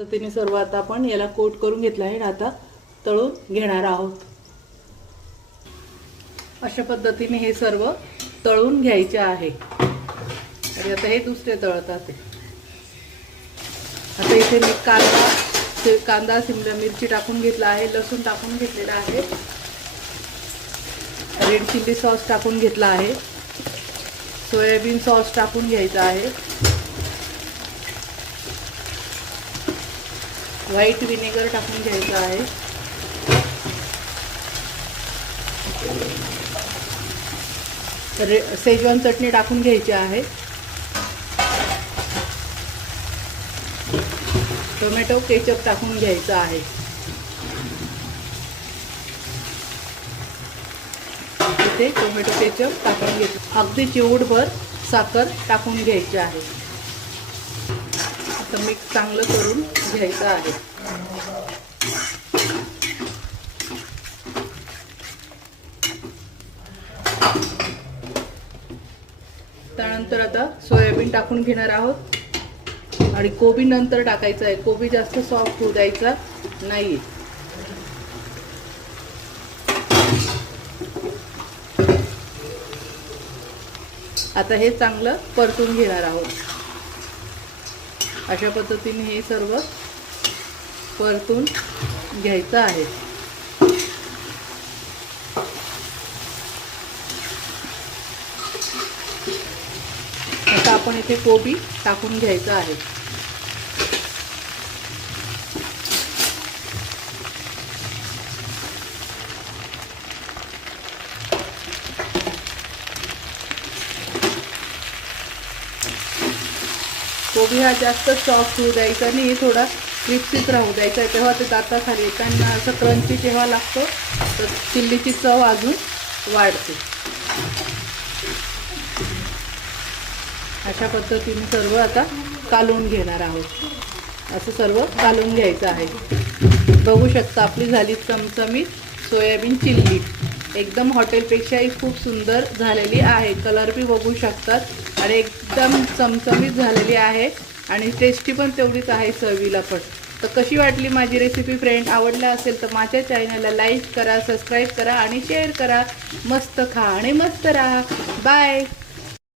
पद्धतीने सर्व आता आपण याला कोट करून घेतलं आहे आता तळून घेणार आहोत. अशा पद्धतीने हे सर्व तळून घ्यायचे आहे. आणि आता हे दुसरे तळतात आता इथे मी कांदा ते कांदा शिमला मिरची टाकून घेतला आहे लसूण टाकून घेतलेला आहे. रेड चिली सॉस टाकून घेतला आहे. सोयाबीन सॉस टाकून घ्यायचा आहे. व्हाईट विनेगर टाकून घ्यायचं आहे. रे सेजवान चटणी टाकून घ्यायची आहे. टोमॅटो केचप टाकून घ्यायचं आहे. इथे टोमॅटो केचप टाकून घ्यायचं अगदी चिवडभर साखर टाकून घ्यायची आहे. आता मिक्स चांगलं करून घ्यायचं आहे त्यानंतर आता सोयाबीन टाकून घेणार आहोत. आणि कोबी नंतर टाकायचं आहे. कोबी जास्त सॉफ्ट होऊ द्यायचा नाही आता हे चांगलं परतून घेणार आहोत. अशा पद्धतीने हे सर्व परतून घ्यायचं आहे. आता आपण इथे कोबी टाकून घ्यायचं आहे. कोबी हा जास्त सॉफ्ट होऊ द्यायचा नाही थोडा क्रिप्सीच राहू द्यायचा तेव्हा ते दाताखाली येताना असं क्रंची जेव्हा लागतो तर चिल्लीची चव अजून वाढते. अशा पद्धतीने सर्व आता कालवून घेणार आहोत. असं सर्व कालवून घ्यायचं आहे. बघू शकता आपली झाली चमचमीत सोयाबीन चिल्ली. एकदम हॉटेलपेक्षाही खूप सुंदर झालेली आहे. कलर बी बघू शकतात. आणि एकदम चमचमीत झालेली आहे. आणि टेस्टी पण तेवढीच आहे चवीला पण. तर कशी वाटली माझी रेसिपी फ्रेंड आवडला असेल तर माझ्या चॅनलला लाईक करा सबस्क्राईब करा आणि शेअर करा. मस्त खा आणि मस्त राहा. बाय